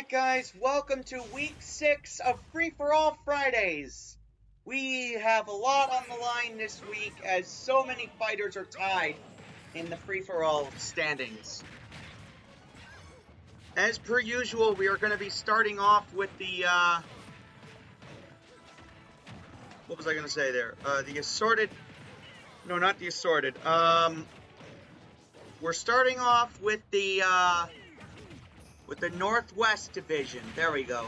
Alright guys, welcome to week 6 of Free For All Fridays. We have a lot on the line this week as so many fighters are tied in the Free For All standings. As per usual, we are going to be starting off with the, what was I going to say there? The assorted, no, not the assorted. We're starting off with the Northwest Division. There we go.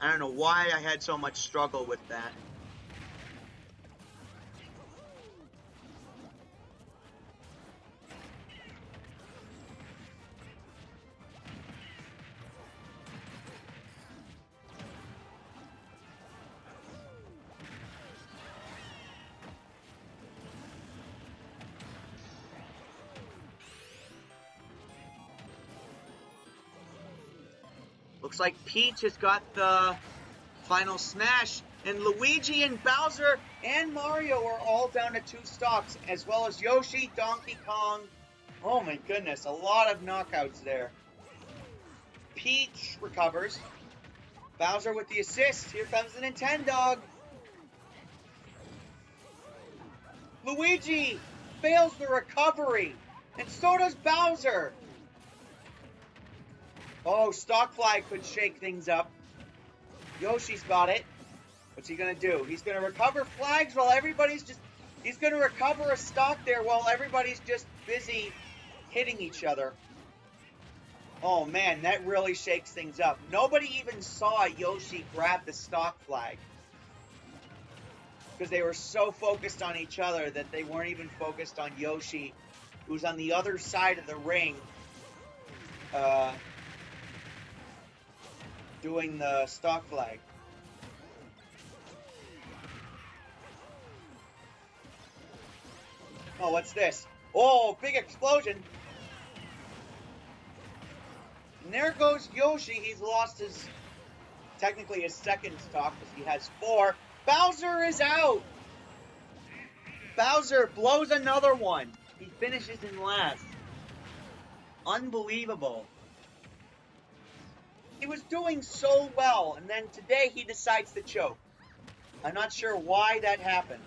I don't know why I had so much struggle with that. Looks like Peach has got the final smash, and Luigi and Bowser and Mario are all down to 2 stocks, as well as Yoshi, Donkey Kong. Oh my goodness, a lot of knockouts there. Peach recovers. Bowser with the assist. Here comes the Nintendog. Luigi fails the recovery, and so does Bowser. Oh, Stock Flag could shake things up. Yoshi's got it. What's he gonna do? He's gonna recover flags while everybody's just... He's gonna recover a stock there while everybody's just busy hitting each other. Oh man, that really shakes things up. Nobody even saw Yoshi grab the stock flag, because they were so focused on each other that they weren't even focused on Yoshi, who's on the other side of the ring, doing the stock flag. Oh, what's this? Oh, big explosion. And there goes Yoshi. He's lost technically his second stock, because he has 4. Bowser is out. Bowser blows another one. He finishes in last. Unbelievable. He was doing so well, and then today he decides to choke. I'm not sure why that happened.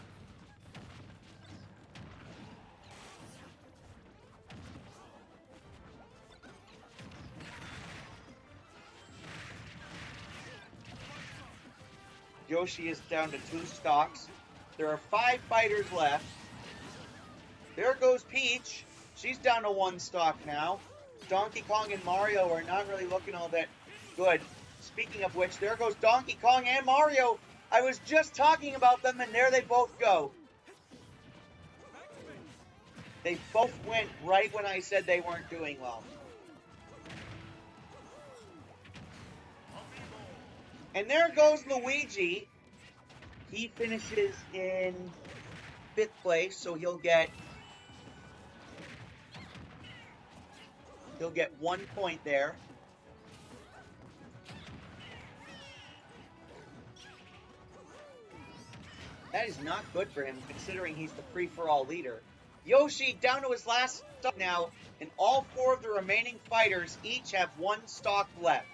Yoshi is down to 2 stocks. There are 5 fighters left. There goes Peach. She's down to 1 stock now. Donkey Kong and Mario are not really looking all that good. Speaking of which, there goes Donkey Kong and Mario. I was just talking about them, and there they both go. They both went right when I said they weren't doing well. And there goes Luigi. He finishes in 5th place, so he'll get 1 point there. That is not good for him, considering he's the free-for-all leader. Yoshi down to his last stock now, and all 4 of the remaining fighters each have 1 stock left.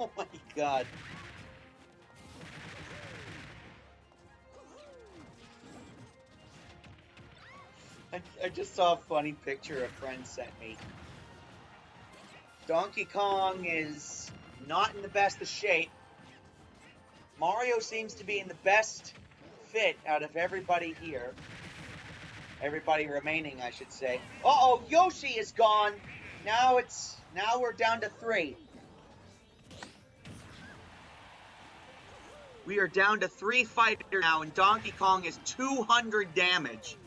Oh my god. I just saw a funny picture a friend sent me. Donkey Kong is not in the best of shape. Mario seems to be in the best fit out of everybody here. Everybody remaining, I should say. Uh-oh, Yoshi is gone. Now we're down to 3. We are down to 3 fighters now, and Donkey Kong is 200 damage.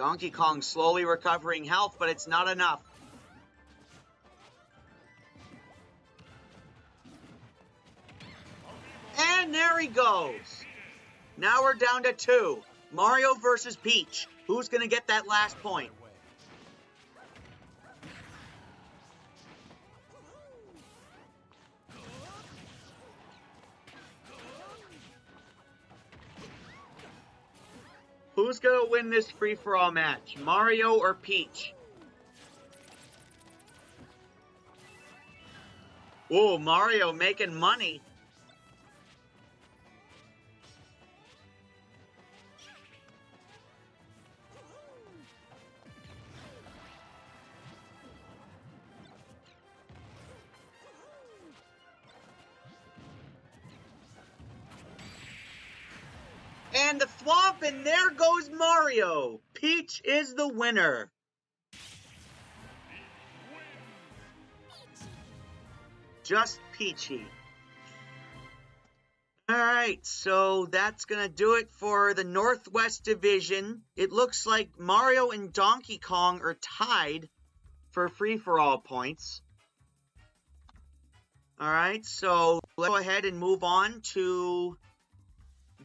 Donkey Kong slowly recovering health, but it's not enough. And there he goes. Now we're down to 2. Mario versus Peach. Who's going to get that last point? Who's going to win this free-for-all match? Mario or Peach? Oh, Mario making money. And the flop, and there goes Mario. Peach is the winner. Just peachy. Alright, so that's gonna do it for the Northwest Division. It looks like Mario and Donkey Kong are tied for free-for-all points. Alright, so let's go ahead and move on to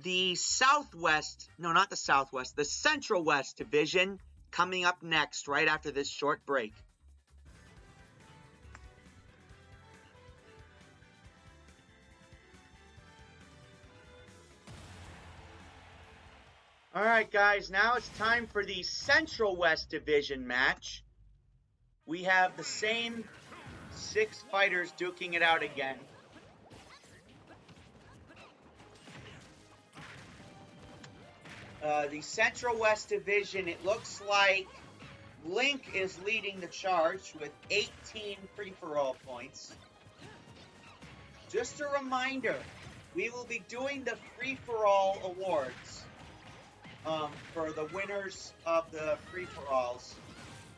the Southwest, no, not the Southwest, the Central West Division coming up next, right after this short break. Alright guys, now it's time for the Central West Division match. We have the same 6 fighters duking it out again. The Central West Division, it looks like Link is leading the charge with 18 free-for-all points. Just a reminder, we will be doing the free-for-all awards for the winners of the free-for-alls,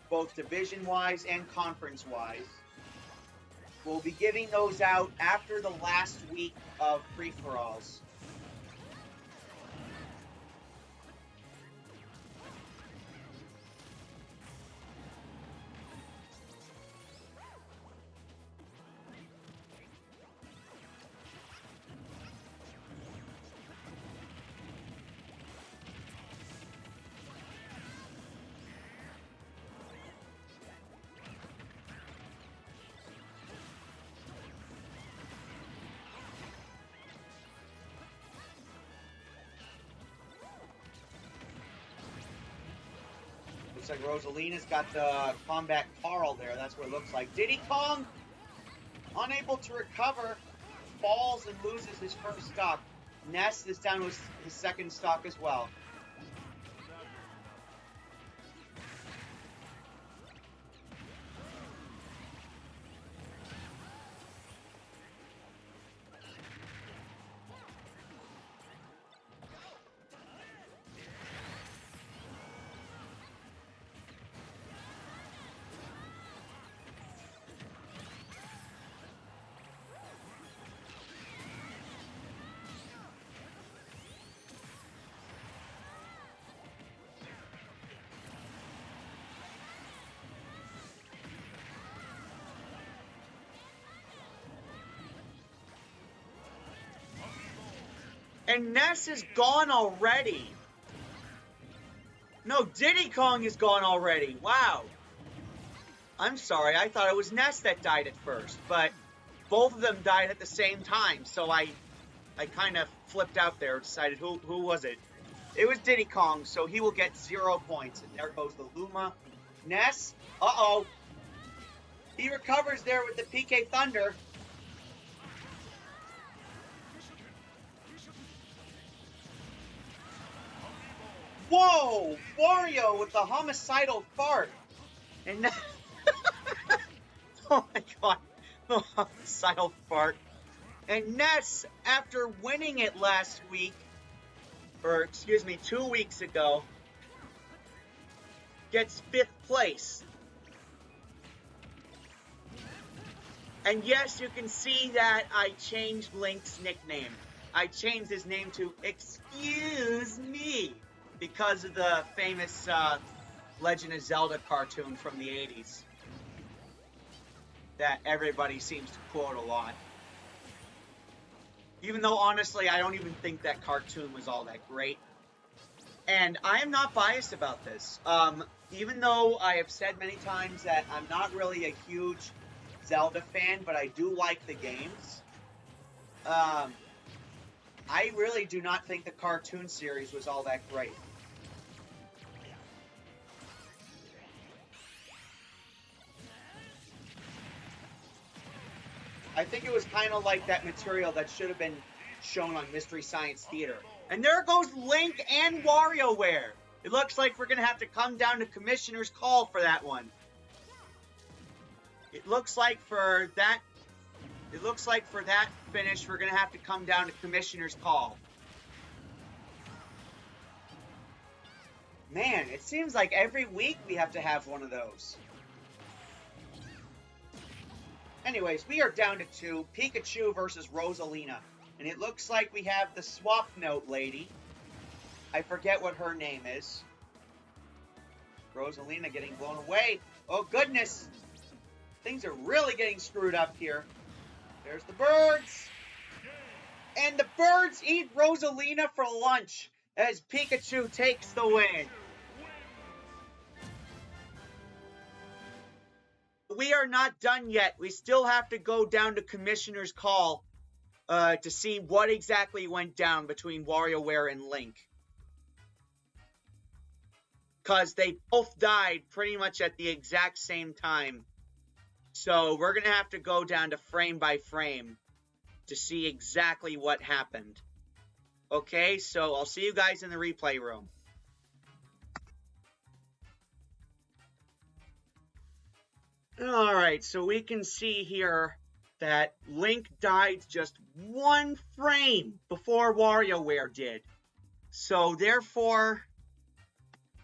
both division-wise and conference-wise. We'll be giving those out after the last week of free-for-alls. Looks like Rosalina's got the Combat Carl there. That's what it looks like. Diddy Kong, unable to recover, falls and loses his first stock. Ness is down with his second stock as well. And Ness is gone already. No, Diddy Kong is gone already. Wow. I'm sorry, I thought it was Ness that died at first, but both of them died at the same time, so I kind of flipped out there, decided who was it? It was Diddy Kong, so he will get 0 points. And there goes the Luma. Ness, uh-oh. He recovers there with the PK Thunder. Whoa! Wario with the homicidal fart. And Ness... oh my god. The homicidal fart. And Ness, after winning it last week, or excuse me, 2 weeks ago, gets 5th place. And yes, you can see that I changed Link's nickname. I changed his name to Excuse Me, because of the famous Legend of Zelda cartoon from the 80s that everybody seems to quote a lot. Even though, honestly, I don't even think that cartoon was all that great. And I am not biased about this. Even though I have said many times that I'm not really a huge Zelda fan, but I do like the games. I really do not think the cartoon series was all that great. I think it was kind of like that material that should have been shown on Mystery Science Theater. And there goes Link and WarioWare. It looks like we're going to have to come down to Commissioner's Call for that one. It looks like for that finish, we're going to have to come down to Commissioner's Call. Man, it seems like every week we have to have one of those. Anyways, we are down to 2. Pikachu versus Rosalina. And it looks like we have the Swap Note lady. I forget what her name is. Rosalina getting blown away. Oh, goodness. Things are really getting screwed up here. There's the birds. And the birds eat Rosalina for lunch as Pikachu takes the win. We are not done yet. We still have to go down to Commissioner's Call to see what exactly went down between WarioWare and Link. Because they both died pretty much at the exact same time. So we're going to have to go down to frame by frame to see exactly what happened. Okay, so I'll see you guys in the replay room. Alright, so we can see here that Link died just 1 frame before WarioWare did. So therefore,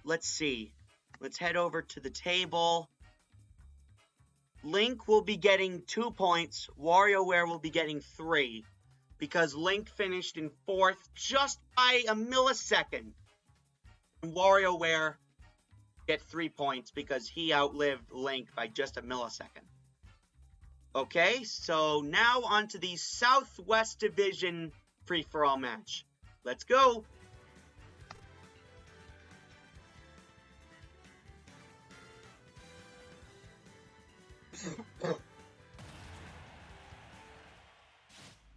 let's see. Let's head over to the table. Link will be getting 2 points. WarioWare will be getting 3. Because Link finished in 4th just by a millisecond. And WarioWare get 3 points because he outlived Link by just a millisecond. Okay, so now on to the Southwest Division free-for-all match. Let's go!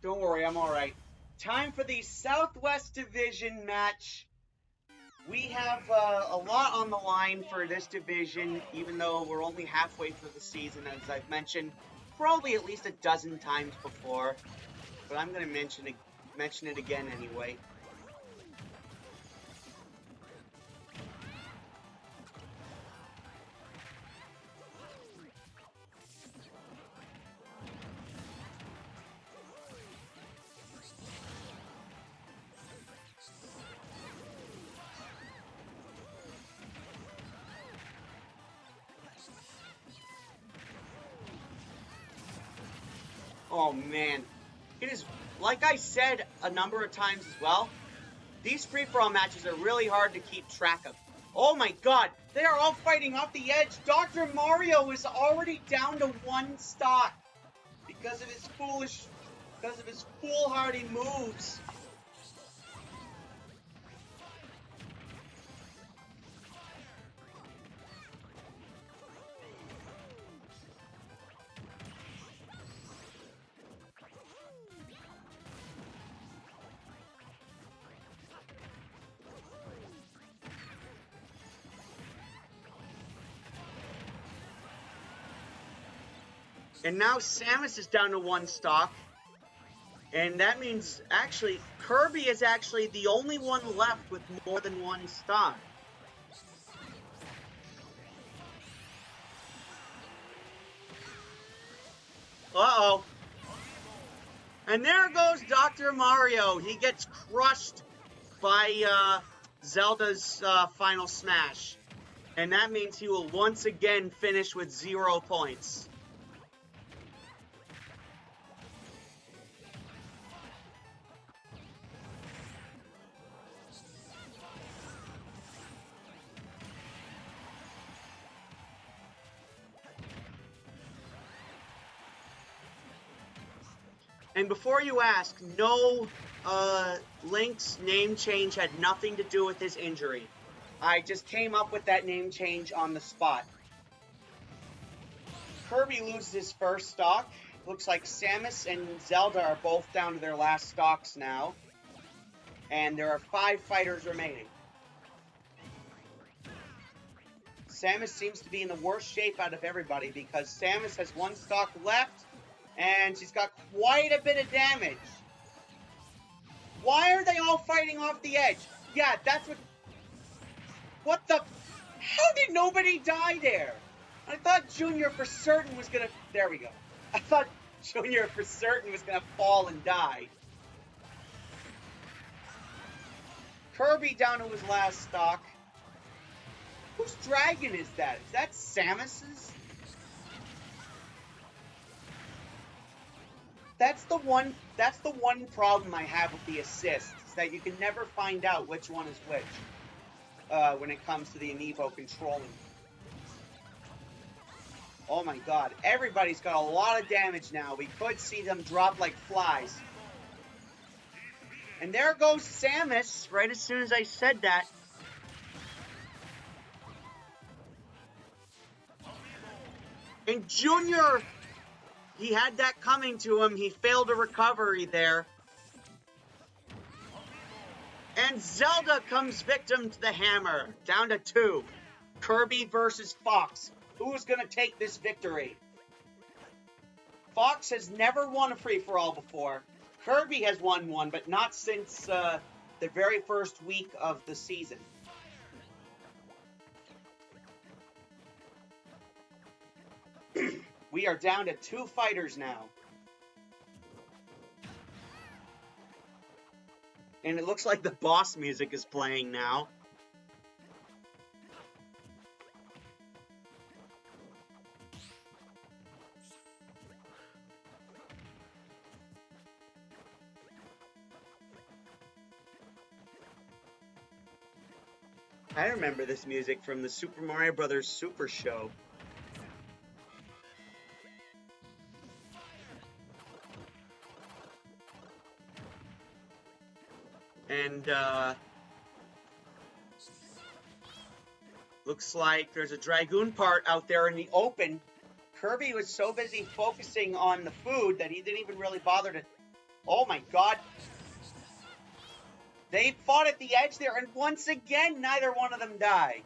Don't worry, I'm alright. Time for the Southwest Division match. We have a lot on the line for this division, even though we're only halfway through the season, as I've mentioned probably at least a dozen times before. But I'm going to mention it again anyway. Oh man, it is, like I said a number of times as well, these free-for-all matches are really hard to keep track of. Oh my god, they are all fighting off the edge. Dr. Mario is already down to 1 stock because of his foolhardy moves. And now Samus is down to 1 stock. And that means, actually, Kirby is actually the only one left with more than 1 stock. Uh-oh. And there goes Dr. Mario. He gets crushed by Zelda's final smash. And that means he will once again finish with 0 points. And before you ask, no, Link's name change had nothing to do with his injury. I just came up with that name change on the spot. Kirby loses his first stock. Looks like Samus and Zelda are both down to their last stocks now. And there are 5 fighters remaining. Samus seems to be in the worst shape out of everybody because Samus has 1 stock left and she's got quite a bit of damage. Why are they all fighting off the edge? Yeah, that's what... What the... How did nobody die there? I thought Junior for certain was gonna... There we go. I thought Junior for certain was gonna fall and die. Kirby down to his last stock. Whose dragon is that? Is that Samus's? That's the one problem I have with the assists, is that you can never find out which one is which when it comes to the Amiibo controlling. Oh my god, everybody's got a lot of damage now. We could see them drop like flies. And there goes Samus, right as soon as I said that. And Junior, he had that coming to him. He failed a recovery there. And Zelda comes victim to the hammer. Down to 2. Kirby versus Fox. Who is going to take this victory? Fox has never won a free-for-all before. Kirby has won one, but not since the very first week of the season. We are down to 2 fighters now. And it looks like the boss music is playing now. I remember this music from the Super Mario Bros. Super Show. And, looks like there's a Dragoon part out there in the open. Kirby was so busy focusing on the food that he didn't even really bother to... Oh my god. They fought at the edge there, and once again, neither one of them die.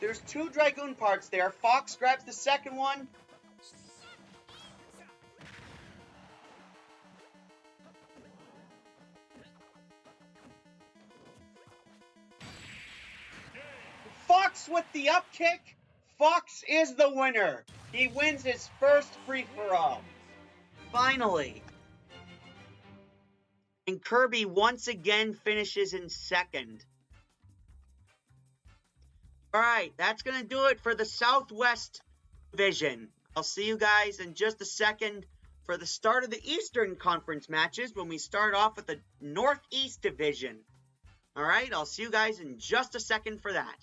There's 2 Dragoon parts there. Fox grabs the second one. Fox with the up kick. Fox is the winner. He wins his first free-for-all. Finally. And Kirby once again finishes in second. Alright, that's going to do it for the Southwest Division. I'll see you guys in just a second for the start of the Eastern Conference matches when we start off with the Northeast Division. Alright, I'll see you guys in just a second for that.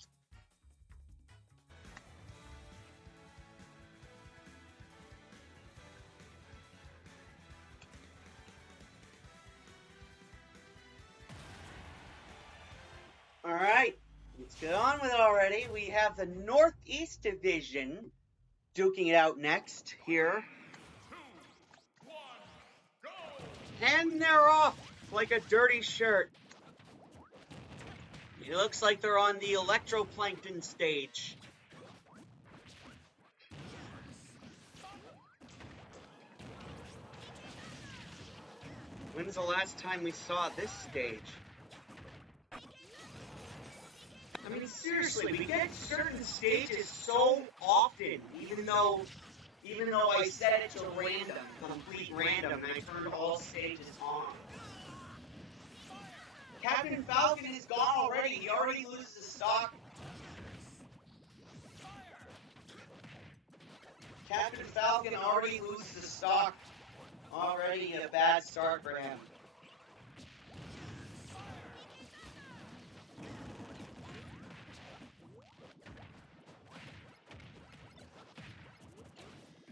Alright, let's get on with it already. We have the Northeast Division duking it out next here. 2, 1, go! And they're off like a dirty shirt. It looks like they're on the Electroplankton stage. When's the last time we saw this stage? I mean, seriously, we get certain stages so often, even though I set it to random, complete random, and I turned all stages on. Captain Falcon is gone already. He already loses his stock. Captain Falcon already loses his stock. Already a bad start for him.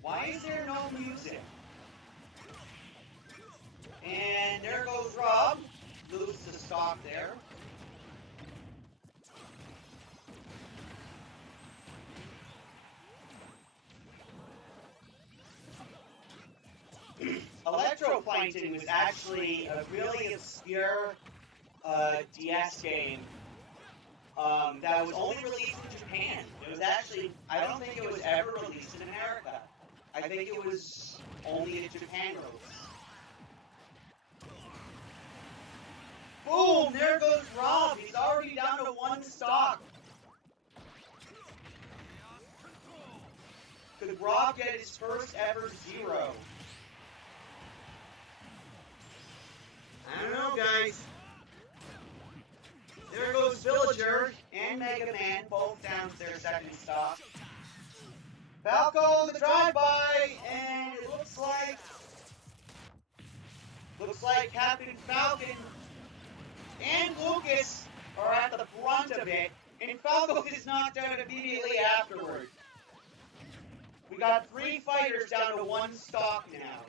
Why is there no music? And there goes Rob. Loses the stock there. Electroplankton was actually a really obscure DS game that was only released in Japan. It was actually, I don't think it was ever released in America. I think it was only a Japan release. Boom! There goes Rob. He's already down to 1 stock. Could Rob get his first ever 0? I don't know, guys. There goes Villager and Mega Man, both down to their 2nd stock. Falco on the drive-by, and it looks like Captain Falcon and Lucas are at the brunt of it, and Falco is knocked out immediately afterward. We got 3 fighters down to 1 stock now.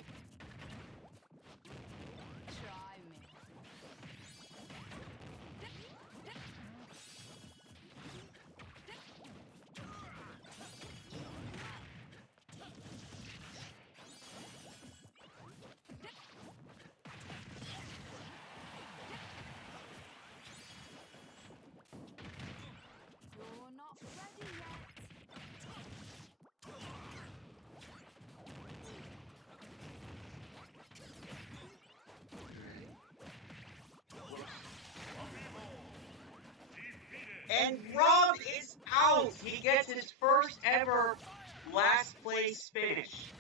And Rob is out. He gets his first ever last place finish.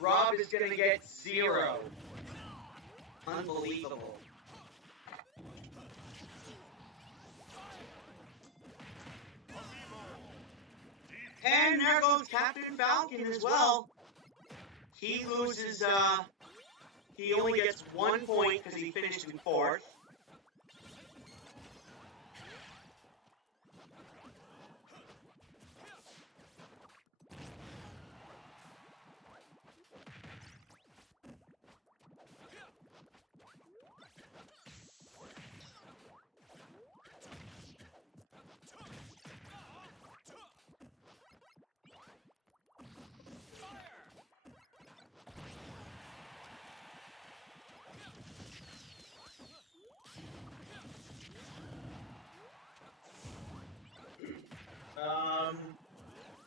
Rob is going to get 0. Unbelievable. And there goes Captain Falcon as well. He loses, he only gets 1 point because he finished in 4th.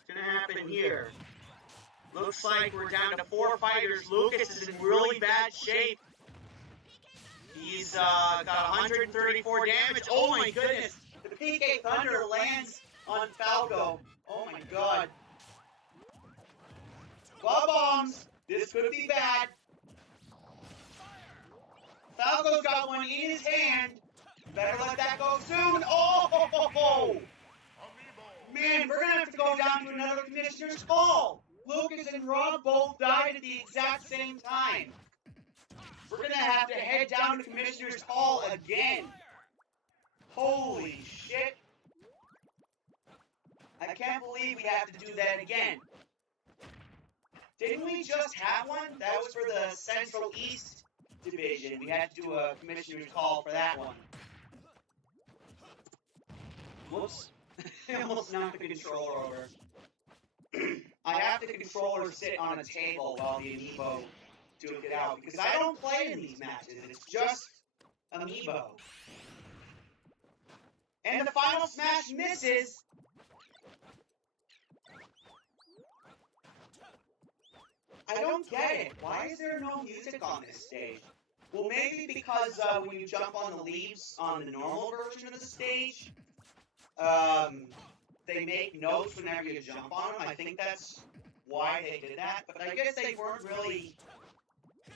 What's gonna happen here? Looks like we're down to 4 fighters. Lucas is in really bad shape. He's got 134 damage. Oh my goodness! The PK Thunder lands on Falco. Oh my god. Glove bombs. This could be bad. Falco's got one in his hand. Better let that go soon. Oh! Man, we're going to have to go down to another Commissioner's Hall. Lucas and Rob both died at the exact same time. We're going to have to head down to Commissioner's Hall again. Holy shit. I can't believe we have to do that again. Didn't we just have one? That was for the Central East Division. We had to do a Commissioner's Hall for that one. Whoops. I almost knocked the controller over. I have the controller sit on a table while the amiibo duke it out, because I don't play in these matches. It's just amiibo. And the final smash misses. I don't get it. Why is there no music on this stage? Well, maybe because when you jump on the leaves on the normal version of the stage, they make notes whenever you jump on them. I think that's why they did that. But I guess they weren't really...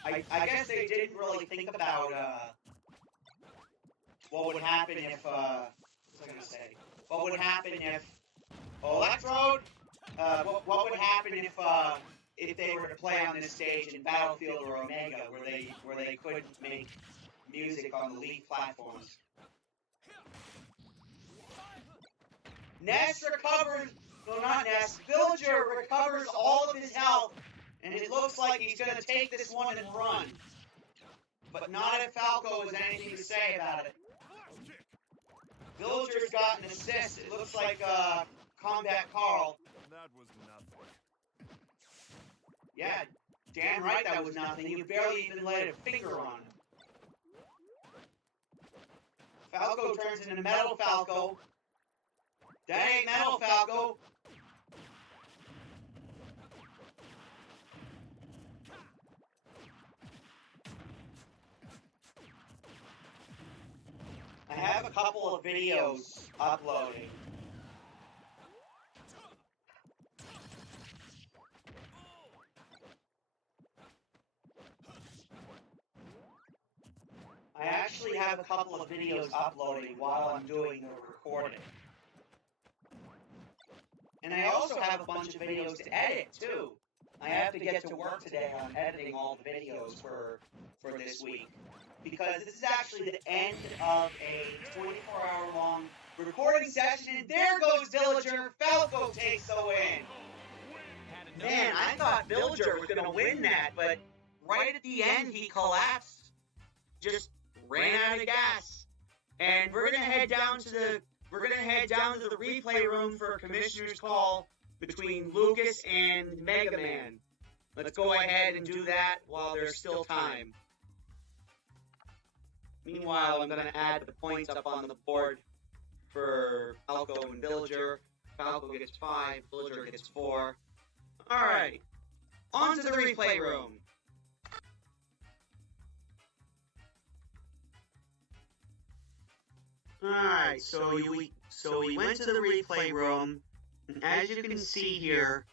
I guess they didn't really think about what would happen if... what was I going to say? What would happen if... Electrode! What would happen if they were to play on this stage in Battlefield or Omega, where they couldn't make music on the League platforms? Ness recovers, no, not Ness, Villager recovers all of his health, and it looks like he's going to take this one and run. but not if Falco has anything to say about it. Flash kick. Villager's got an assist. It looks like Combat Carl. That was nothing. Yeah, damn right that was nothing. You barely even laid a finger on him. Falco turns into Metal Falco. That ain't Metal Falco. I have a couple of videos uploading. I actually have a couple of videos uploading while I'm doing the recording. And I also have a bunch of videos to edit, too. I have to get to work today on editing all the videos for this week. Because this is actually the end of a 24-hour-long recording session. And there goes Villager. Falco takes the win. Man, I thought Villager was going to win that, but right at the end he collapsed. Just ran out of gas. And we're gonna head down to the replay room for a commissioner's call between Lucas and Mega Man. Let's go ahead and do that while there's still time. Meanwhile, I'm gonna add the points up on the board for Falco and Villager. Falco gets 5, Villager gets 4. Alright. On to the replay room. Alright, so we went to the replay room, and as you can see here,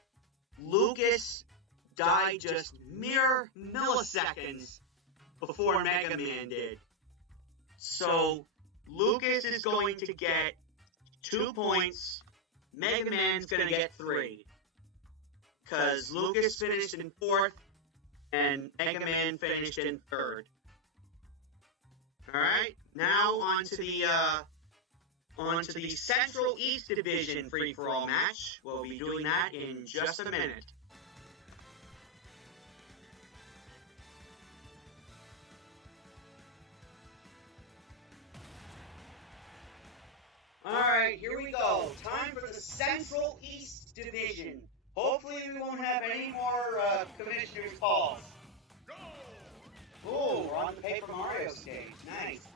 Lucas died just mere milliseconds before Mega Man did. So, Lucas is going to get 2 points, Mega Man's going to get 3. Because Lucas finished in 4th, and Mega Man finished in 3rd. Alright, now on to the Central East Division free-for-all match. We'll be doing that in just a minute. Alright, here we go. Time for the Central East Division. Hopefully we won't have any more commissioner's calls. Go. Ooh, we're on the Paper Mario stage. Nice.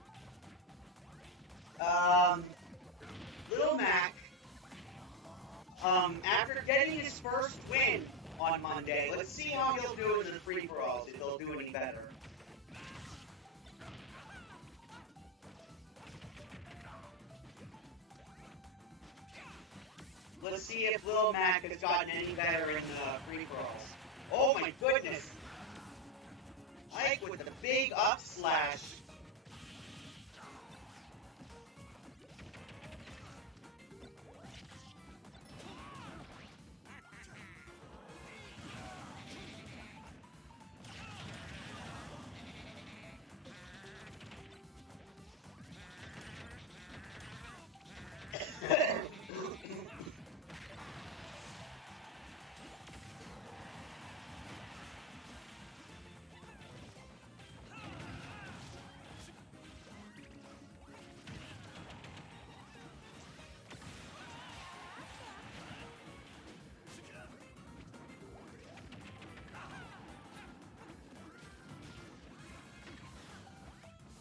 Little Mac, after getting his first win on Monday, let's see how he'll do in the free-for-alls, if he'll do any better. Let's see if Little Mac has gotten any better in the free-for-alls. Oh my goodness! Ike with the big up slash.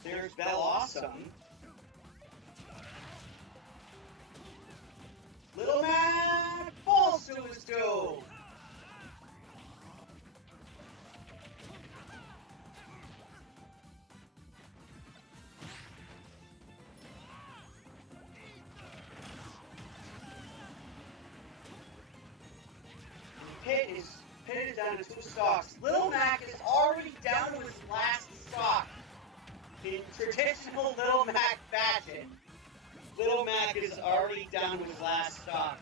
There's Bell Awesome. Little Man falls to his doom. Pit is down to 2 stocks. Little Mac is already down to his last stock. In traditional Little Mac fashion, Little Mac is already down to his last stock.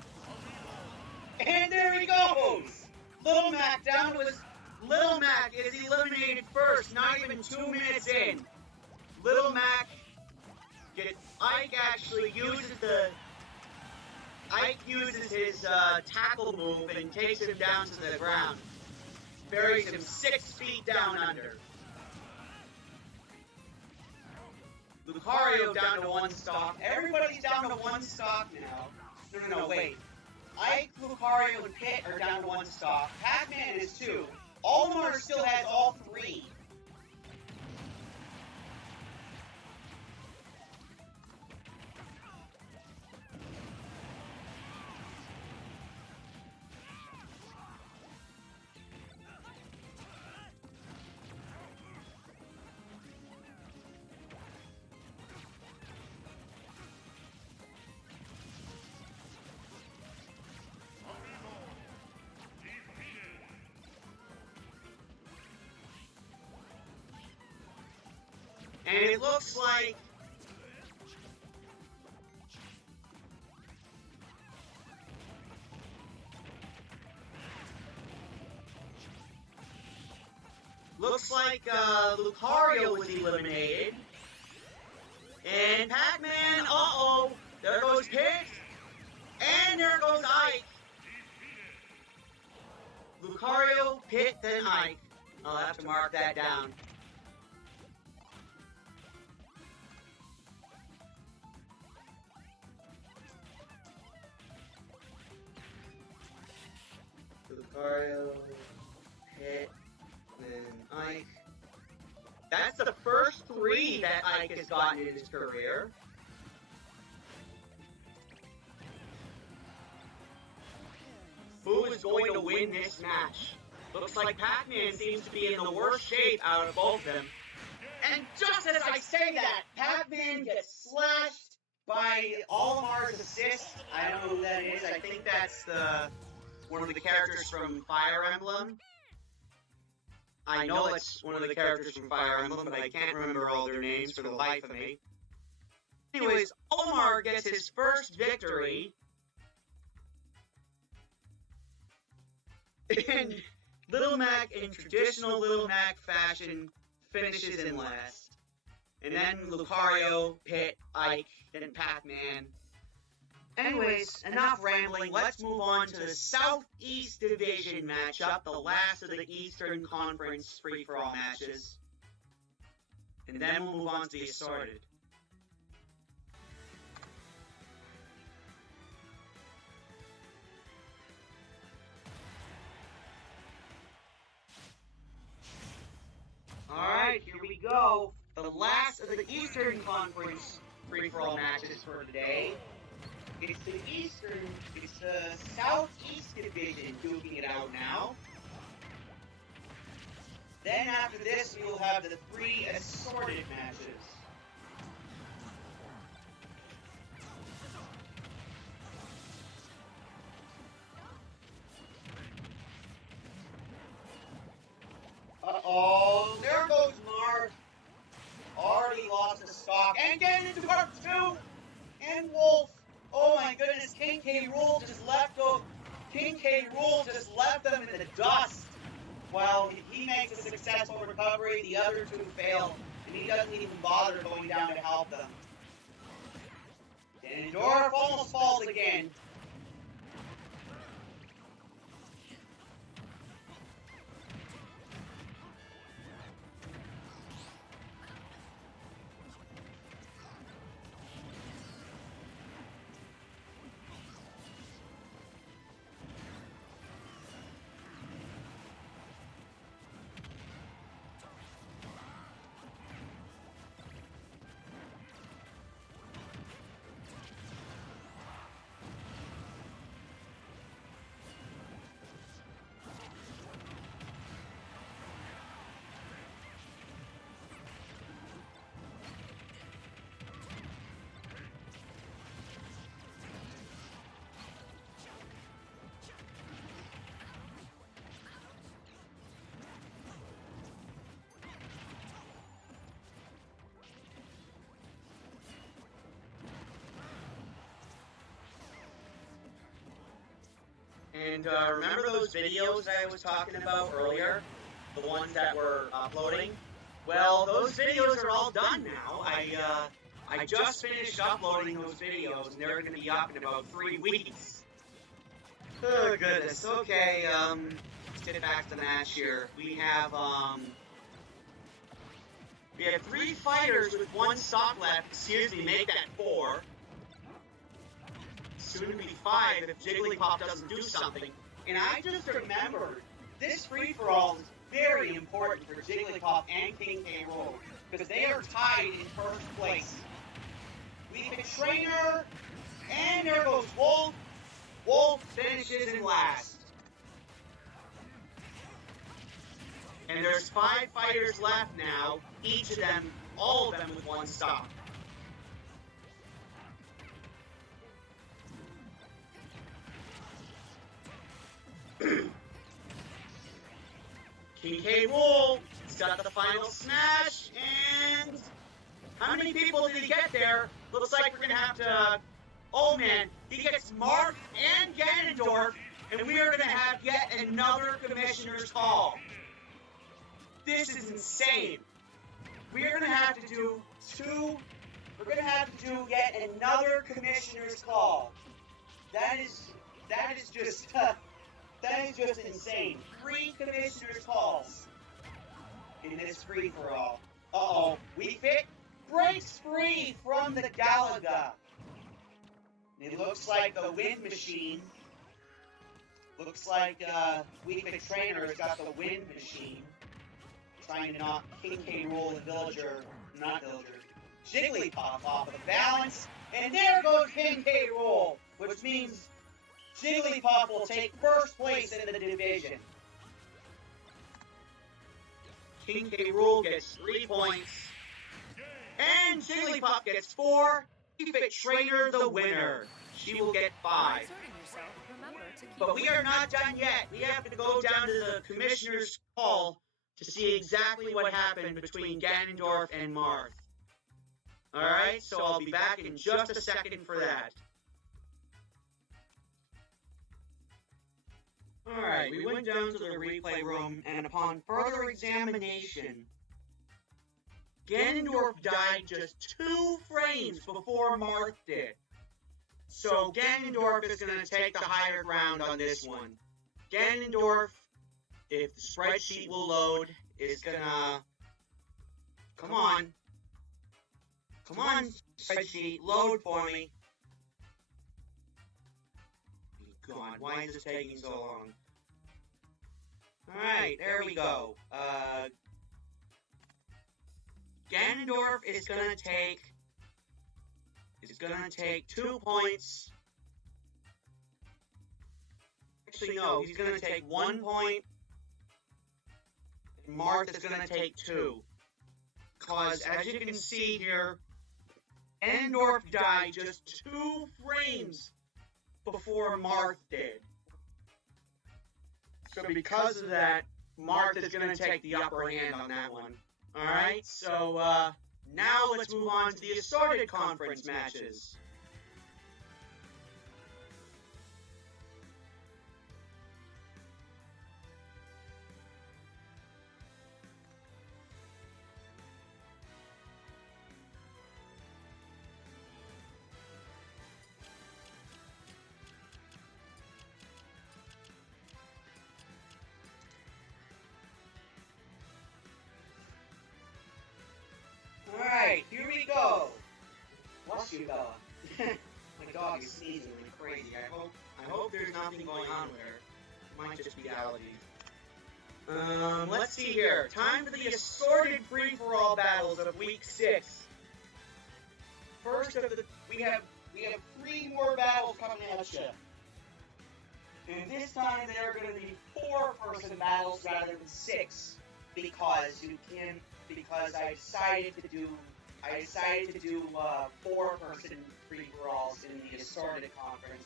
And there he goes! Little Mac down to his... Little Mac is eliminated first, not even 2 minutes in. Little Mac Ike actually uses his tackle move and takes him down to the ground. Buries him 6 feet down under. Lucario down to 1 stock. Everybody's down to 1 stock now. No, wait. Ike, Lucario, and Pit are down to 1 stock. Pac-Man is 2. Olimar still has all 3. And it looks like Lucario was eliminated. And Pac-Man, uh-oh, there goes Pit. And there goes Ike. Lucario, Pit, then Ike. I'll have to mark that down. Lucario, Pit, then Ike. That's the first 3 that Ike has gotten in his career. Who is going to win this match? Looks like Pac-Man seems to be in the worst shape out of both of them. And just as I say that, Pac-Man gets slashed by Olimar's assist. I don't know who that is. I think that's one of the characters from Fire Emblem. I know it's one of the characters from Fire Emblem, but I can't remember all their names for the life of me. Anyways, Olimar gets his first victory. And Little Mac, in traditional Little Mac fashion, finishes in last. And then Lucario, Pit, Ike, then Pac-Man. Anyways, enough rambling. Let's move on to the Southeast Division matchup, the last of the Eastern Conference free-for-all matches. And then we'll move on to the Assorted. Alright, here we go. The last of the Eastern Conference free-for-all matches for today. It's the Southeast Division duking it out now. Then after this, you'll have the 3 assorted matches. Uh-oh, there goes Marv. Already lost the stock. And getting into part 2. And Wolf. Oh my goodness, King K. Rool just left them in the dust. While he makes a successful recovery, the other 2 fail. And he doesn't even bother going down to help them. And Dorf almost falls again. And remember those videos I was talking about earlier? The ones that were uploading? Well, those videos are all done now. I just finished uploading those videos, and they're going to be up in about 3 weeks. Oh, goodness. Okay, let's get back to the match here. We have, We have 3 fighters with 1 stock left. Excuse me, make that 4. Soon to be 5 if Jigglypuff doesn't do something. And I just remembered, this free-for-all is very important for Jigglypuff and King K. Rool, because they are tied in first place. We've been Trainer, and there goes Wolf. Wolf finishes in last. And there's 5 fighters left now, each of them, all of them with 1 stock. King K. Rool has got the final smash, and how many people did he get there? Looks like we're gonna have to. Oh man, he gets Marth and Ganondorf, and we are gonna have yet another Commissioner's Call. This is insane. We are gonna have to do We're gonna have to do yet another Commissioner's Call. That is just. That is just insane. 3 Commissioner's Calls in this free-for-all. Uh-oh. Wii Fit breaks free from the Galaga. It looks like the Wind Machine. Looks like Wii Fit Trainer has got the Wind Machine. Trying to knock King K. Rool and Jigglypuff off of the balance. And there goes King K. Rool, which means Jigglypuff will take first place in the division. King K. Rool gets 3 points. And Jigglypuff gets 4. Wii Fit Trainer the winner. She will get 5. But we are not done yet. We have to go down to the Commissioner's Call to see exactly what happened between Ganondorf and Marth. Alright, so I'll be back in just a second for that. Alright, we went down to the replay room, and upon further examination, Ganondorf died just 2 frames before Marth did. So Ganondorf is going to take the higher ground on this one. Ganondorf, if the spreadsheet will load, is going to... Come on. Come on, spreadsheet, load for me. God, why is this taking so long? Alright, there we go. Ganondorf is gonna take 2 points. Actually, no, he's gonna take 1 point. And Marth is gonna take 2. Because, as you can see here, Ganondorf died just 2 frames before Marth did. So because of that, Marth is going to take the upper hand on that one. Alright, so now let's move on to the assorted conference matches. Alright, here we go. Bless you, Bella. My dog is sneezing like crazy. I hope there's nothing going on with her. It might just be allergies. Let's see here. Time for the assorted free-for-all battles of Week 6. First of the we have 3 more battles coming at you. And this time they're going to be 4-person battles rather than 6 because I decided to do 4-person free-for-alls in the assorted conference.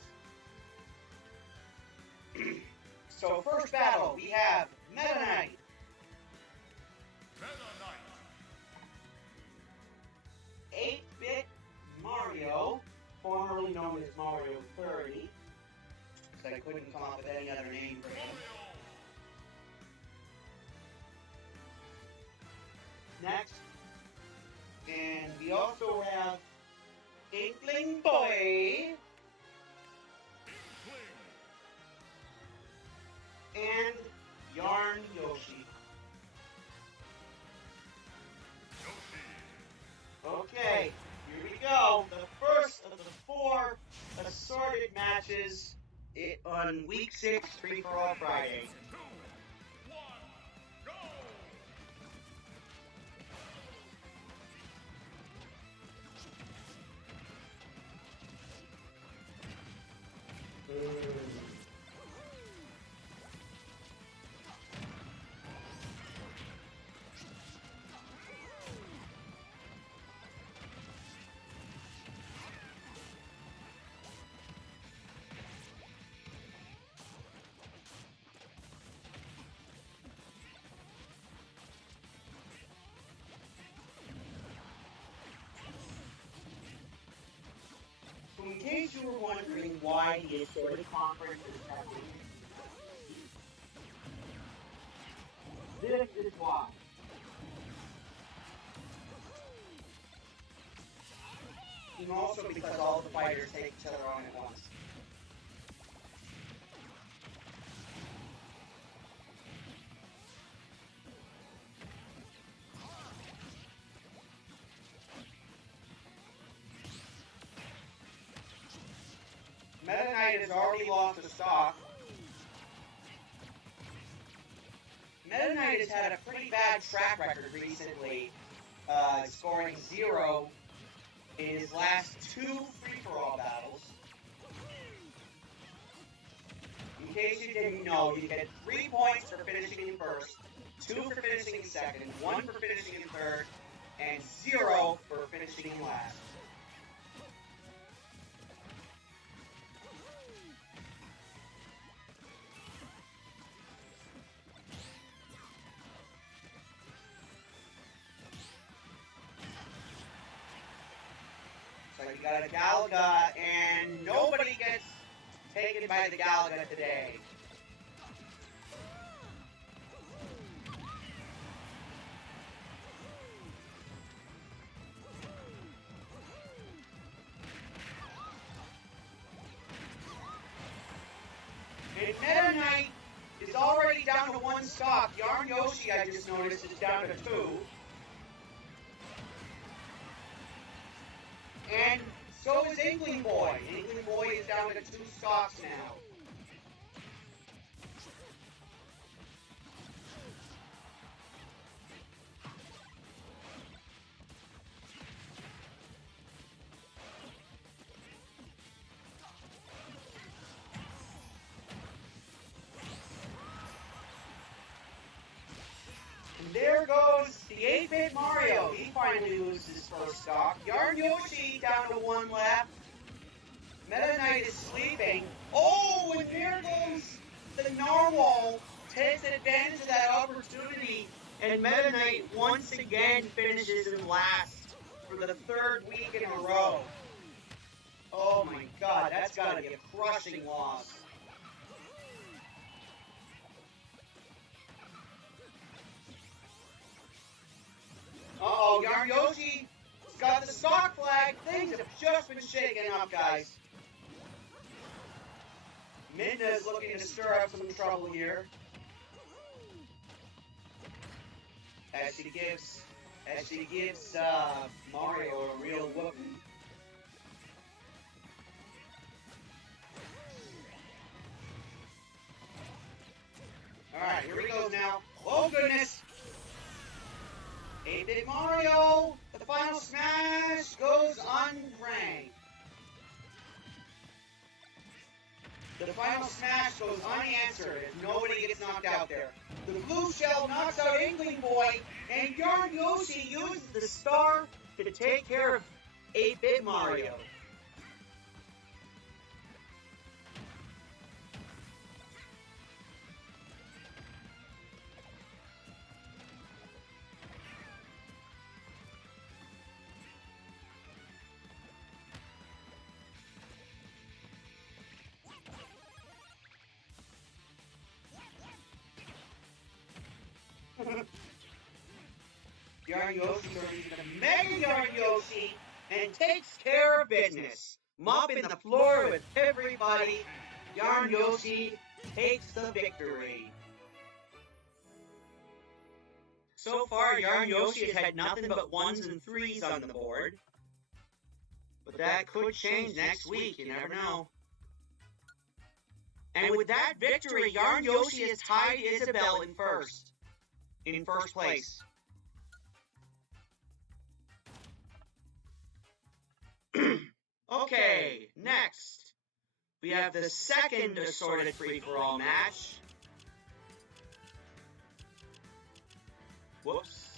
So first battle we have Meta Knight. Meta Knight. 8-bit Mario, formerly known as Mario 30. Because I couldn't come up with any other name for him. Next. And we also have Inkling Boy. And Yarn Yoshi. Yoshi. matches on week 6 Free for All Friday. 2, 1, go! In case you were wondering why the Assorted Conference is happening, this is why. And also because all the fighters take each other on at once. Meta Knight has already lost a stock. Meta Knight has had a pretty bad track record recently, scoring 0 in his last 2 free-for-all battles. In case you didn't know, you get 3 points for finishing in first, 2 for finishing in second, 1 for finishing in third, and 0 for finishing in last. So you got a Galaga, and nobody gets taken by the Galaga today. And Meta Knight is already down to 1 stock. Yarn Yoshi, I just noticed, is down to 2. And so is Inkling Boy. Inkling Boy is down to 2 stocks now. And there goes the 8-bit Mario. He finally loses his first stock. Yarn Yoshi down to 1 left. Meta Knight is sleeping. Oh, and there goes the Narwhal. Takes advantage of that opportunity. And Meta Knight once again finishes in last for the 3rd week in a row. Oh my god, that's gotta be a crushing loss. Uh-oh, Yarn Yoshi's got the stock flag. Things have just been shaken up, guys. Midna is looking to stir up some trouble here. As she gives Mario a real whooping. Alright, here we go now. Oh goodness! 8-bit Mario! The final smash goes unranked. The final smash goes unanswered as nobody gets knocked out there. The blue shell knocks out Inkling Boy, and Yarn Yoshi uses the star to take care of 8-bit Mario. Yarn Yoshi turns into Mega Yarn Yoshi and takes care of business. Mopping the floor with everybody, Yarn Yoshi takes the victory. So far, Yarn Yoshi has had nothing but 1s and 3s on the board. But that could change next week, you never know. And with that victory, Yarn Yoshi has tied Isabelle in first place. Okay, next, we have the second assorted free-for-all match. Whoops.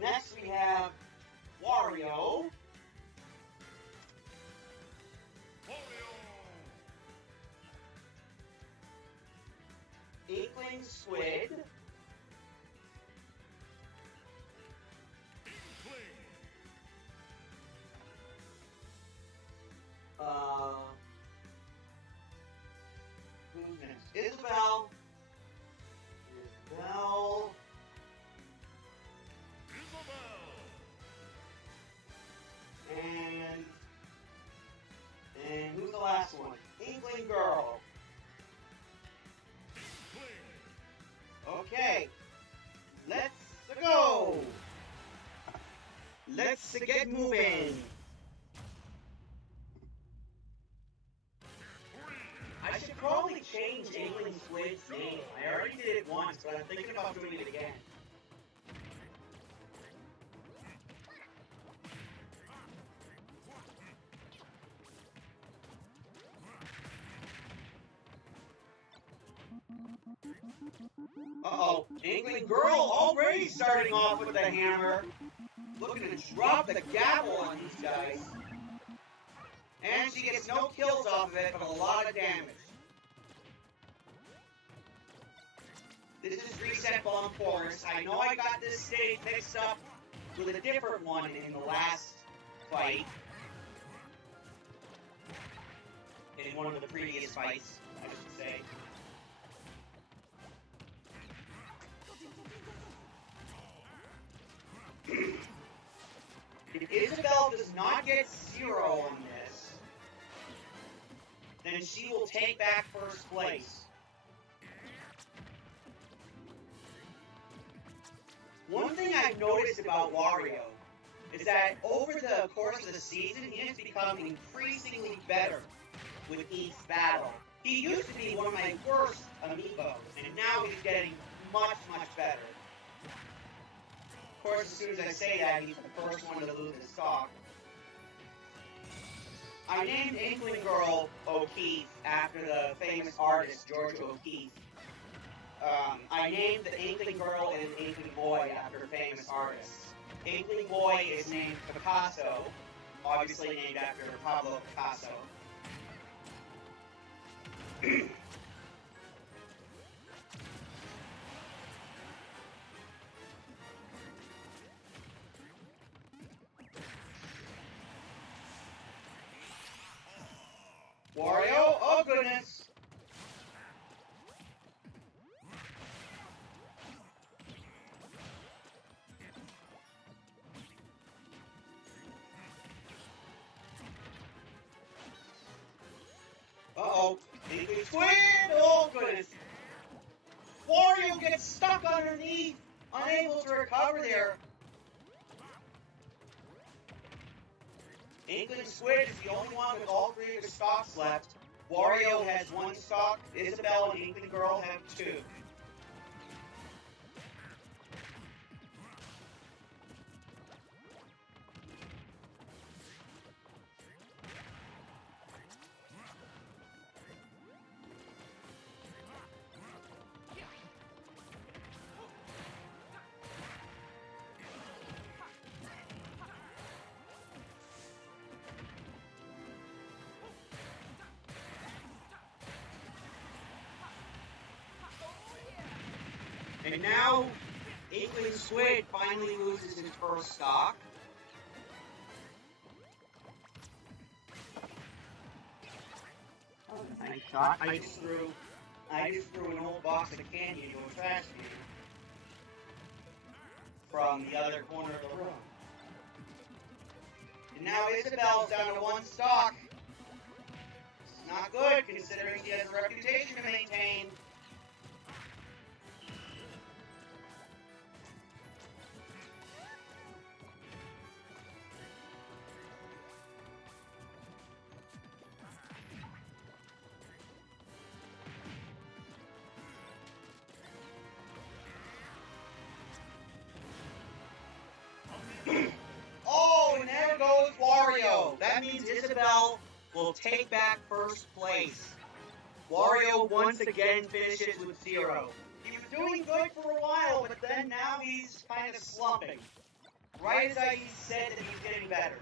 Next we have Wario. Inkling Squid. Who's next? Isabelle. And who's the last one? Inkling Girl. Okay. Let's go. Let's get moving. I should probably change Inkling Squid's name. I already did it once, but I'm thinking about doing it again. Uh-oh, Inkling Girl already starting off with a hammer. Looking to drop the gavel on these guys. And she gets no kills off of it, but a lot of damage. This is Reset Bomb Forest. I know I got this stage mixed up with a different one in the last fight. In one of the previous fights, I should say. If Isabelle does not get 0 on this, then she will take back first place. One thing I've noticed about Wario is that over the course of the season, he has become increasingly better with each battle. He used to be one of my worst amiibos, and now he's getting much, much better. Of course, as soon as I say that, he's the first one to lose his stock. I named Inkling Girl O'Keefe after the famous artist George O'Keefe. I named the Inkling Girl and Inkling Boy after famous artists. Inkling Boy is named Picasso, obviously named after Pablo Picasso. Wario, oh goodness! Uh-oh, Inkling Squid! Oh goodness! Wario gets stuck underneath, unable to recover there. Inkling Squid is the only one with all 3 of his stocks left. Wario has 1 stock, Isabelle and Inkling Girl have 2. And now, Inkling Squid finally loses his first stock. Oh, nice shot. I just threw an old box of candy into a trash can from the other corner of the room. And now Isabelle's down to 1 stock. It's not good considering she has a reputation to maintain. that means Isabelle will take back first place. Wario once again finishes with 0. He was doing good for a while, but then now he's kind of slumping. Right as I said that he's getting better.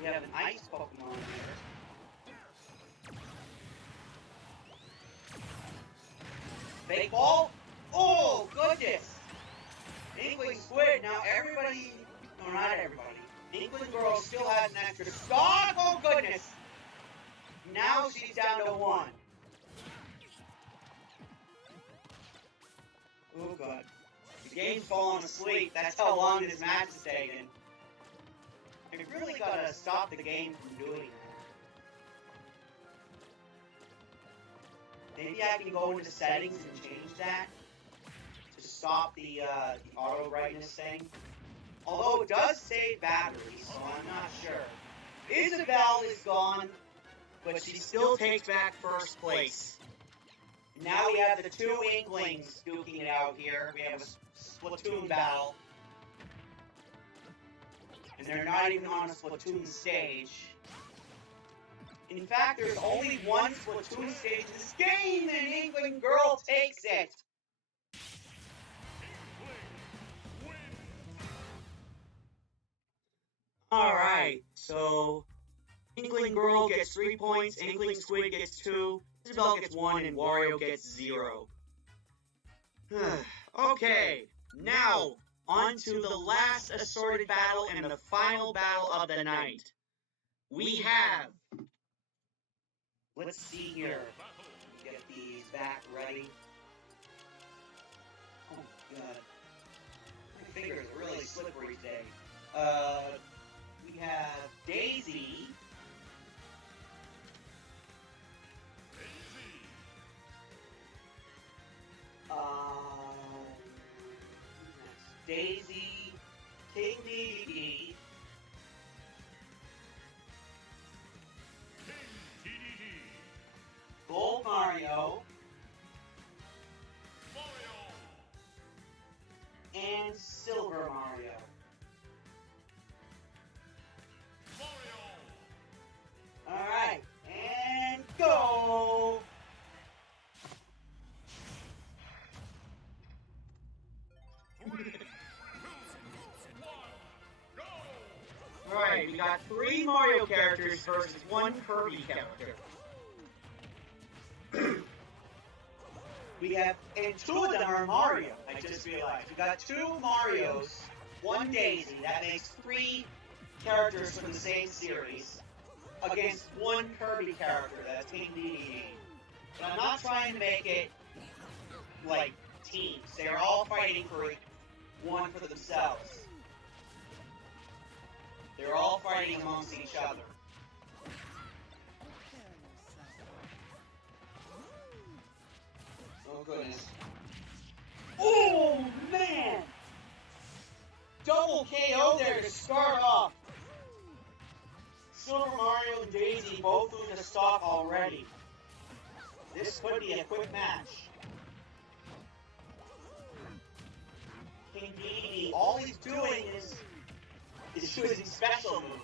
We have an ice Pokemon here. Fake ball? Oh, goodness! Inkling Squid, now everybody... No, not everybody. Inkling Girl still has an extra stock! Oh, goodness! Now she's down to 1. Oh, God. The game's falling asleep. That's how long this match is taking. I really gotta stop the game from doing that. Maybe I can go into the settings and change that to stop the auto brightness thing. Although it does save batteries, so I'm not sure. Isabelle is gone, but she still takes back first place. Now we have the 2 Inklings duking it out here. We have a Splatoon battle. And they're not even on a Splatoon stage. In fact, there's only one Splatoon stage in this game, and Inkling Girl takes it! Alright, so Inkling Girl gets 3 points, Inkling Squid gets 2, Isabelle gets 1, and Wario gets 0. Okay, now on to the last assorted battle and the final battle of the night. We have... Let's see here. Get these back ready. Oh, God. My fingers are really slippery today. We have Daisy. Daisy, King DDD, Gold Mario, and Silver Mario. Alright, and go! Alright, we got 3 Mario characters versus 1 Kirby character. We have, and 2 of them are Mario, I just realized. We got 2 Marios, 1 Daisy, that makes 3 characters from the same series, against 1 Kirby character, that's King DDD. But I'm not trying to make it, like, teams. They're all fighting for one for themselves. They're all fighting amongst each other. Oh, goodness. Oh, man! Double KO there to start off. Silver Mario and Daisy both lose a stock already. This could be a quick match. King Dedede, all he's doing is using special moves.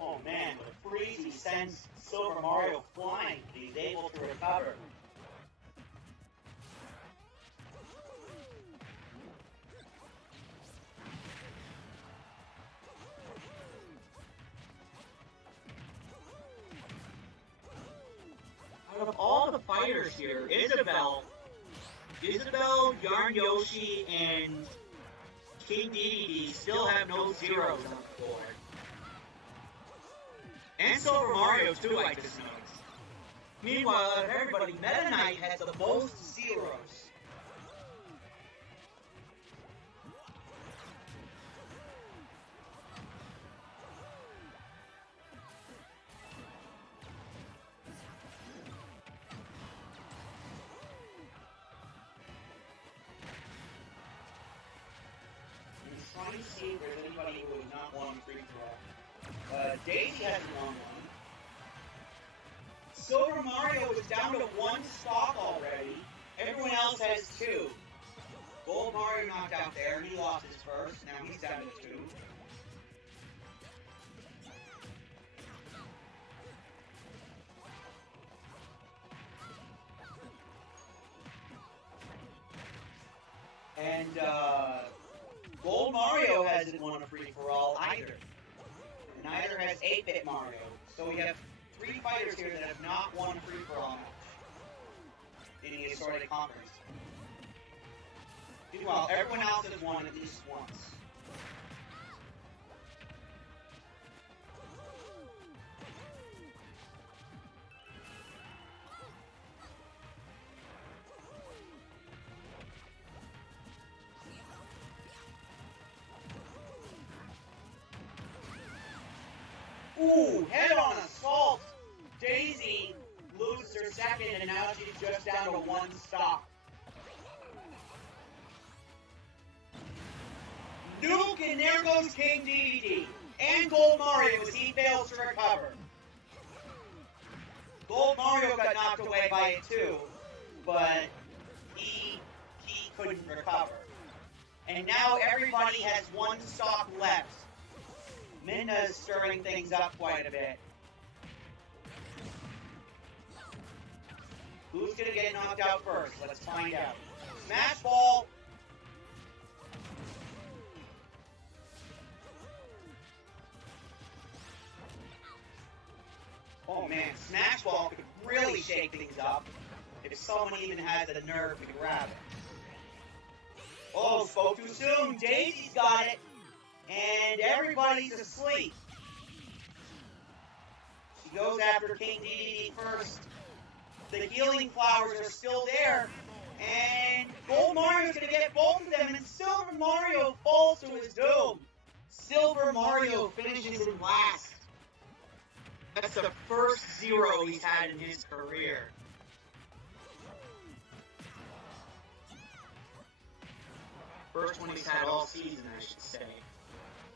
Oh man, with a freeze, he sends Silver Mario flying, but he's able to recover. Out of fighters here. Isabelle, Yarn Yoshi, and King Dedede still have no zeros on the board. And Silver Mario too, I just noticed. Meanwhile, out of everybody, Meta Knight has the most zeros. Trying to see if there's anybody who has not won free throw. Daisy hasn't won one. Silver Mario is down to one stock already. Everyone else has two. Gold Mario knocked out there. He lost his first. Now he's down to two. And, Gold Mario hasn't won a free-for-all either. Neither has 8-Bit Mario. So we have 3 fighters here that have not won a free-for-all match in the Assorted Conference. Meanwhile, everyone else has won at least once. Ooh, head-on assault! Daisy loses her second, and now she's just down to one stock. Nuke, and there goes King Dedede. And Gold Mario as he fails to recover. Gold Mario got knocked away by it too, but he couldn't recover. And now everybody has one stock left. Minna's stirring things up quite a bit. Who's gonna get knocked out first? Let's find out. Smash Ball! Oh man, Smash Ball could really shake things up if someone even has the nerve to grab it. Oh, spoke too soon. Daisy's got it. And everybody's asleep. She goes after King Dedede first. The healing flowers are still there. And Gold Mario's going to get both of them. And Silver Mario falls to his doom. Silver Mario finishes in last. That's the first zero he's had in his career. First one he's had all season, I should say.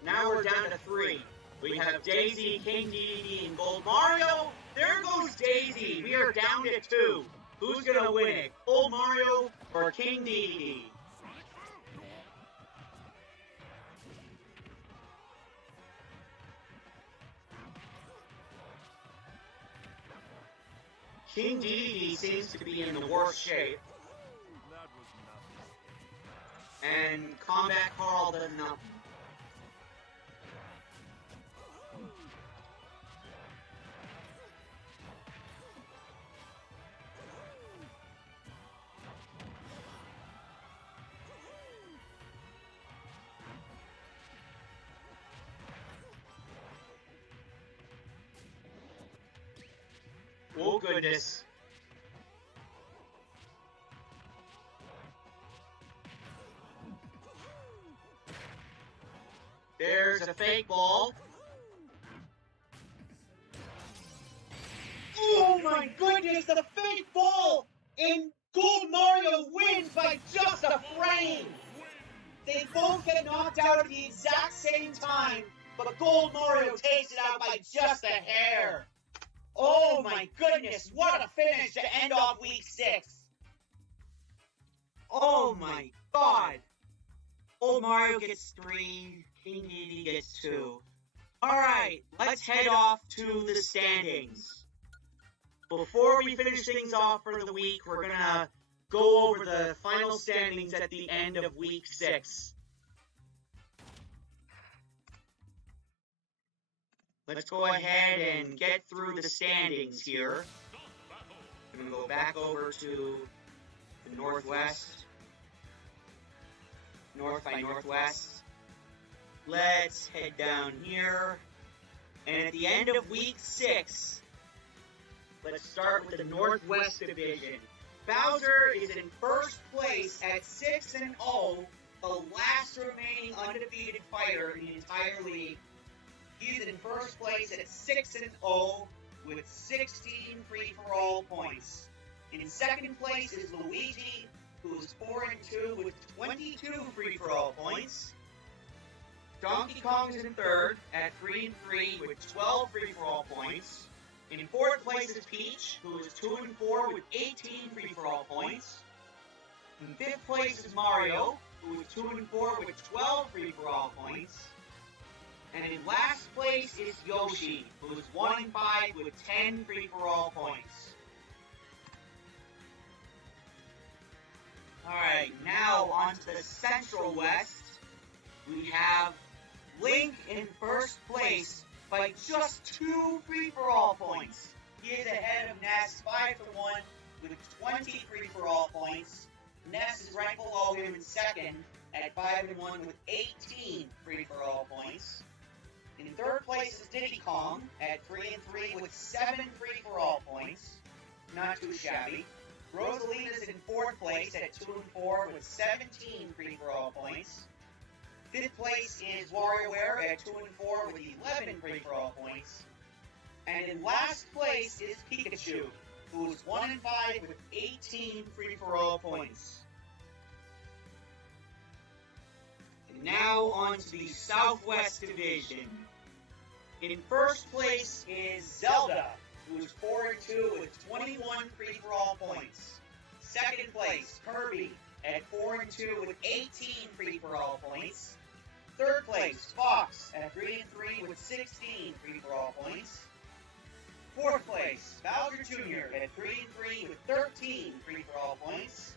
Now we're down to 3. We have Daisy, King Dedede, and Gold Mario. There goes Daisy. We are down to 2. Who's going to win it? Gold Mario or King Dedede? King Dedede seems to be in the worst shape. And Combat Carl does nothing. Oh goodness. There's a fake ball. Oh my goodness, the fake ball! And Gold Mario wins by just a frame! They both get knocked out at the exact same time, but Gold Mario takes it out by just a hair. Oh my goodness, what a finish to end off week 6. Oh my god. Old Mario gets 3, King Dedede gets 2. Alright, let's head off to the standings. Before we finish things off for the week, we're gonna go over the final standings at the end of week 6. Let's go ahead and get through the standings here. I'm going to go back over to the Northwest. North by Northwest. Let's head down here. And at the end of week 6, let's start with the Northwest Division. Bowser is in first place at 6-0, the last remaining undefeated fighter in the entire league. He's in first place at 6-0 with 16 free-for-all points. In second place is Luigi, who is 4-2 with 22 free-for-all points. Donkey Kong is in third at 3-3 with 12 free-for-all points. In fourth place is Peach, who is 2-4 with 18 free-for-all points. In fifth place is Mario, who is 2-4 with 12 free-for-all points. And in last place is Yoshi, who is 1-5 with 10 free-for-all points. Alright, now on to the Central West. We have Link in first place by just 2 free-for-all points. He is ahead of Ness 5-1 with 20 free-for-all points. Ness is right below him in second at 5-1 with 18 free-for-all points. In third place is Diddy Kong at 3-3 with 7 free-for-all points. Not too shabby. Rosalina's in fourth place at 2-4 with 17 free-for-all points. Fifth place is WarioWare at 2-4 with 11 free-for-all points. And in last place is Pikachu, who is 1-5 with 18 free-for-all points. And now on to the Southwest Division. In first place is Zelda, who is 4-2 with 21 free-for-all points. Second place, Kirby at 4-2 with 18 free-for-all points. Third place, Fox at 3-3 with 16 free-for-all points. Fourth place, Bowser Jr. at 3-3 with 13 free-for-all points.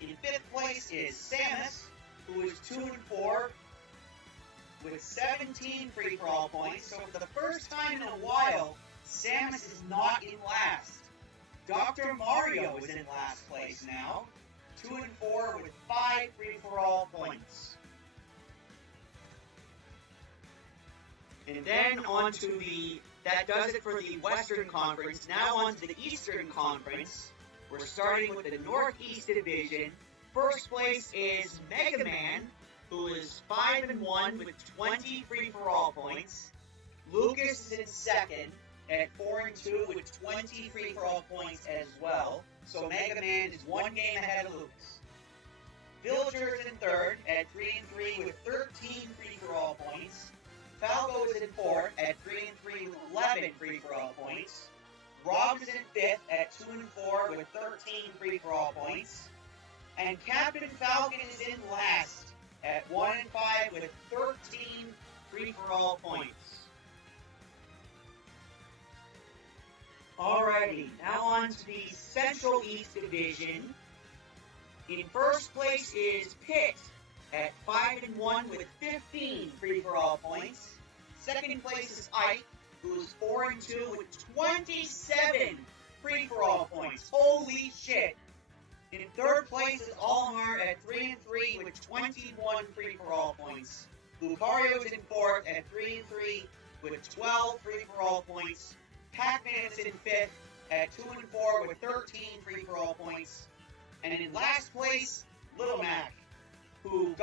In fifth place is Samus, who is 2-4 with 17 free-for-all points. So for the first time in a while, Samus is not in last. Dr. Mario is in last place now, 2-4 with 5 free-for-all points. And then on to that does it for the Western Conference. Now on to the Eastern Conference. We're starting with the Northeast Division. First place is Mega Man, who is 5-1 with 20 free-for-all points. Lucas is in second at 4-2 with 20 free-for-all points as well. So Mega Man is one game ahead of Lucas. Villager is in third at 3-3 with 13 free-for-all points. Falco is in fourth at 3-3 with 11 free-for-all points. Rob is in fifth at 2-4 with 13 free-for-all points. And Captain Falcon is in last at 1-5 with 13 free-for-all points. Alrighty, now on to the Central East Division. In first place is Pitt at 5-1 with 15 free-for-all points. Second place is Ike, who is 4-2 with 27 free-for-all points. Holy shit! In third place is Olimar at 3-3 with 21 free-for-all points. Lucario is in fourth at 3-3 with 12 free-for-all points. Pac-Man is in fifth at 2-4 with 13 free-for-all points. And in last place, Little Mac, who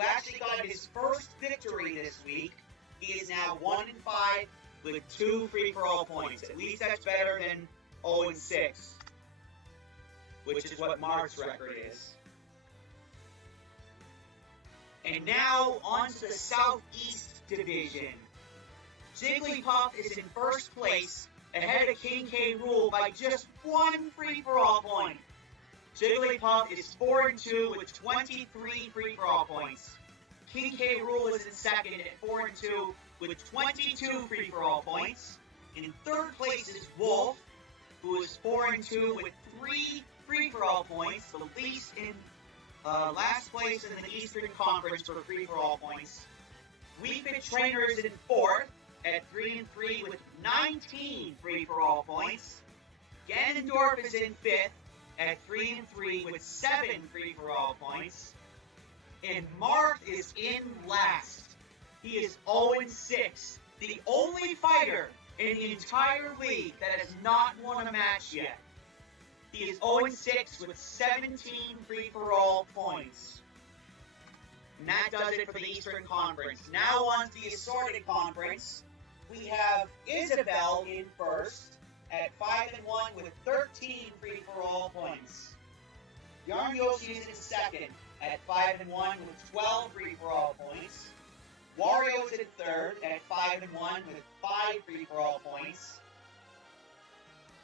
actually got his first victory this week. He is now 1-5 with 2 free-for-all points. At least that's better than 0-6, which is what Mark's record is. And now on to the Southeast Division. Jigglypuff is in first place, ahead of King K. Rool by just 1 free-for-all point. Jigglypuff is 4-2 with 23 free-for-all points. King K. Rool is in second at 4-2 with 22 free-for-all points. And in third place is Wolf, who is 4-2 with 3 free-for-all points, the least in last place in the Eastern Conference for free-for-all points. Wii Fit Trainer is in fourth at 3-3 with 19 free-for-all points. Ganondorf is in 5th at 3-3 with 7 free-for-all points. And Marth is in last. He is 0-6. The only fighter in the entire league that has not won a match yet. He is 0-6 with 17 free-for-all points. And that does it for the Eastern Conference. Now on to the Assorted Conference. We have Isabelle in first at 5-1 with 13 free-for-all points. Yarn Yoshi is in second at 5-1 with 12 free-for-all points. Wario is in third at 5-1 with 5 free-for-all points.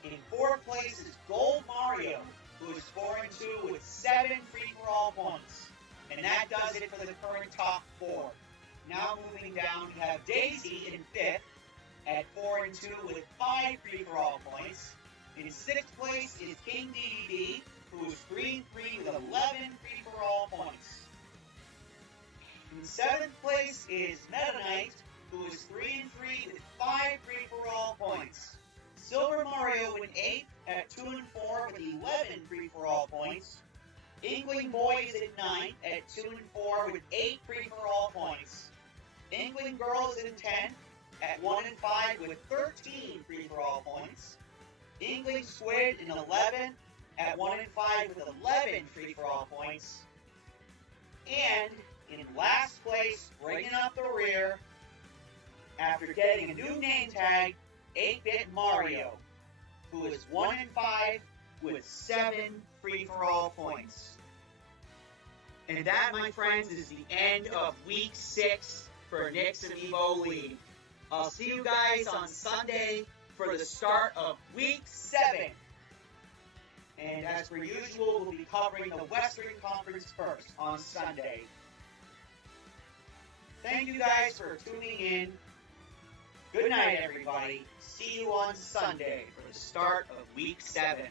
In fourth place is Gold Mario, who is 4-2 with 7 free-for-all points. And that does it for the current top 4. Now moving down, we have Daisy in 5th at 4-2 with 5 free-for-all points. In 6th place is King DDD, who is 3-3 with 11 free-for-all points. In 7th place is Meta Knight, who is 3-3 with 5 free-for-all points. Silver Mario in 8th at 2-4 with 11 free-for-all points. Inkling Boy is in 9th at 2-4 with 8 free-for-all points. Inkling Girl is in 10th at 1-5 with 13 free-for-all points. Inkling Squid in 11th at 1-5 with 11 free-for-all points. And in last place, bringing up the rear, after getting a new name tag, 8-Bit Mario, who is 1-5 with 7 free-for-all points. And that, my friends, is the end of Week 6 for Nick's Amiibo League. I'll see you guys on Sunday for the start of Week 7. And as per usual, we'll be covering the Western Conference first on Sunday. Thank you guys for tuning in. Good night, everybody. See you on Sunday for the start of Week 7.